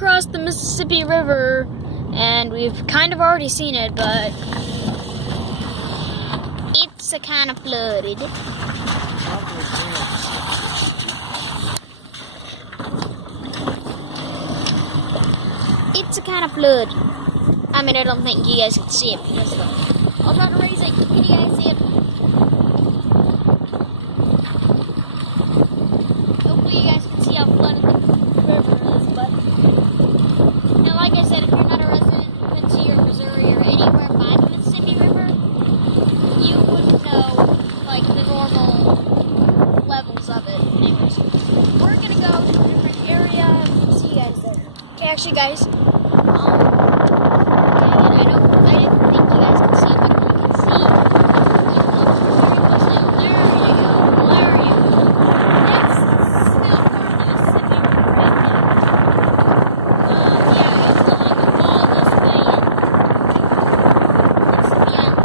across the Mississippi River, and we've kind of already seen it, but it's a kind of flooded. It's a kind of flood. I mean, I don't think you guys can see it because I'll try to raise it. Can you guys see it? Hopefully you guys can see how flooded the river is, but now, like I said, if you're not a resident of Quincy or Missouri or anywhere by the Mississippi River, you wouldn't know, like, the normal levels of it. Anyways, we're gonna go to a different area and see you guys there. Okay, actually, guys, I didn't think you guys could see, but you can see. Very close now. There you go. There you go. It's still part of the Mississippi River right now. Yeah, it's going all this way in. It's beyond.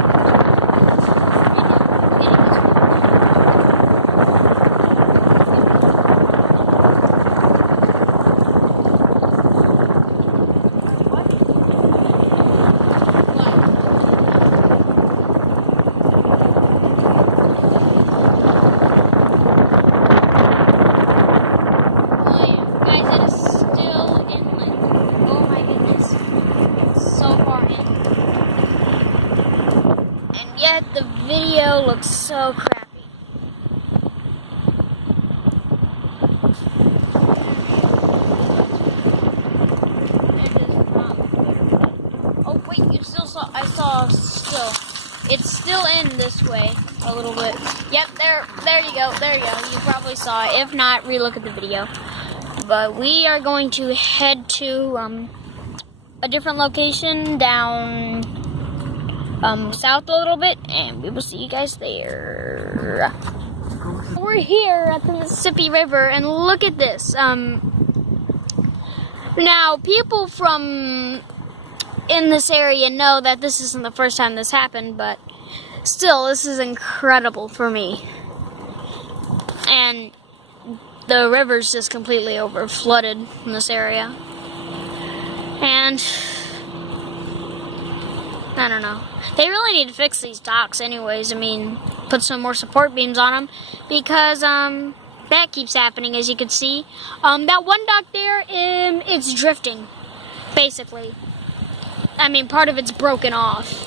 Yet the video looks so crappy. Oh wait, you still saw? I saw still. It's still in this way a little bit. Yep, there you go. There you go. You probably saw it. If not, relook at the video. But we are going to head to a different location down south a little bit, and we will see you guys there. We're here at the Mississippi River, and look at this. Now, people from in this area know that this isn't the first time this happened, but still, this is incredible for me. And the river's just completely over flooded in this area. And I don't know. They really need to fix these docks anyways. I mean, put some more support beams on them, because that keeps happening, as you can see. That one dock there, it's drifting, basically. I mean, part of it's broken off.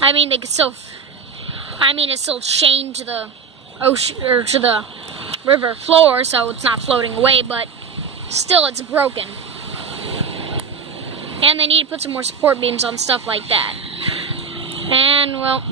I mean, they could still, it's still chained to the ocean, or to the river floor, so it's not floating away, but still it's broken. And they need to put some more support beams on stuff like that. And, well,